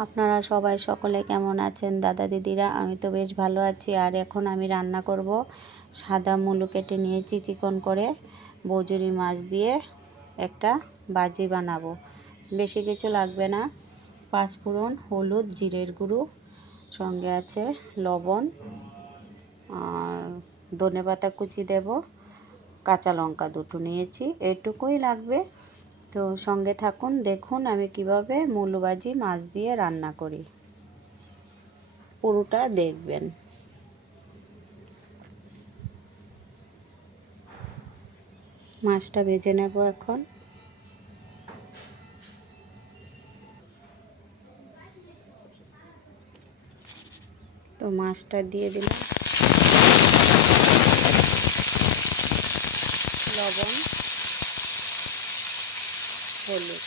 আপনারা সবাই সকলে কেমন আছেন দাদা দিদিরা? আমি তো বেশ ভালো আছি। আর এখন আমি রান্না করব সাদা মুলো কেটে নিয়েছি চিকন করে, বজুরি মাছ দিয়ে একটা বাজি বানাবো। বেশি কিছু লাগবে না, পাঁচফোড়ন, হলুদ, জিরের গুঁড়ো, সঙ্গে আছে লবণ, আর ধনেপাতা কুচি দেব, কাঁচা লঙ্কা দুটো নিয়েছি, এটুকুই লাগবে। তো সঙ্গে থাকুন, দেখুন আমি কিভাবে মুলো ভাজি মাছ দিয়ে রান্না করি, পুরোটা দেখবেন। মাছটা ভেজে নেব এখন। তো মাছটা দিয়ে দিলাম লবণ, হলুদ,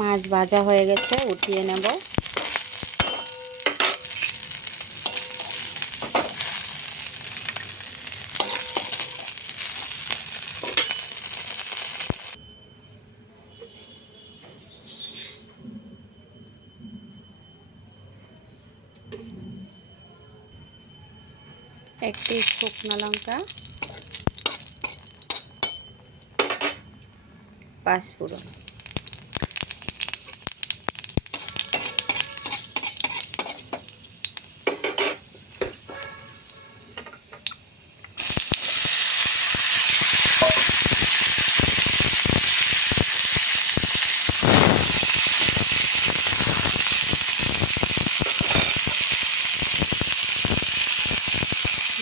মাছ ভাজা হয়ে গেছে, উঠিয়ে নেব। একটি শুকনো লঙ্কা, পাঁচফোড়ন,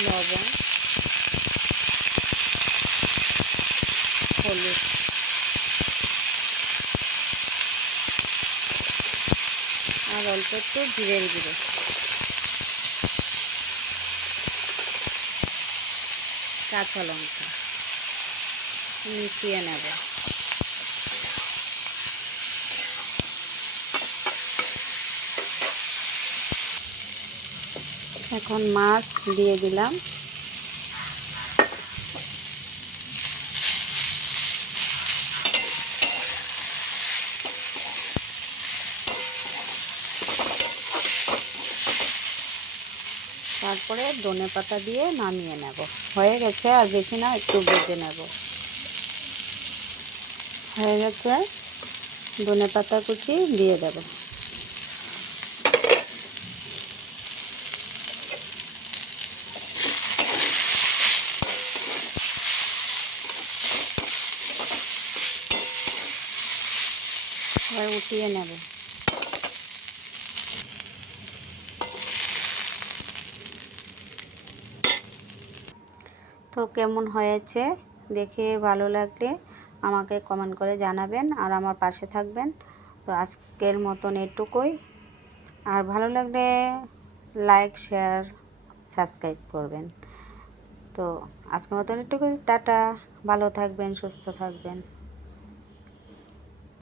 লবণ, হলুদ, আর অল্প একটু জিরের গুঁড়ো, কাঁচা লঙ্কা মিশিয়ে নেব। এখন মাছ দিয়ে দিলাম। তারপরে ধনেপাতা দিয়ে নামিয়ে নেব। হয়ে গেছে, আর বেশি না, একটু ভেজে নেব। হয়ে গেছে, ধনেপাতা কুচি দিয়ে দেব। এবার উঠিয়ে নেব। তো কেমন হয়েছে দেখে ভালো লাগলে আমাকে কমেন্ট করে জানাবেন, আর আমার পাশে থাকবেন। তো আজকের মতন এটুকুই। আর ভালো লাগলে লাইক, শেয়ার, সাবস্ক্রাইব করবেন। তো আজকের মতন এটুকুই। টাটা, ভালো থাকবেন, সুস্থ থাকবেন।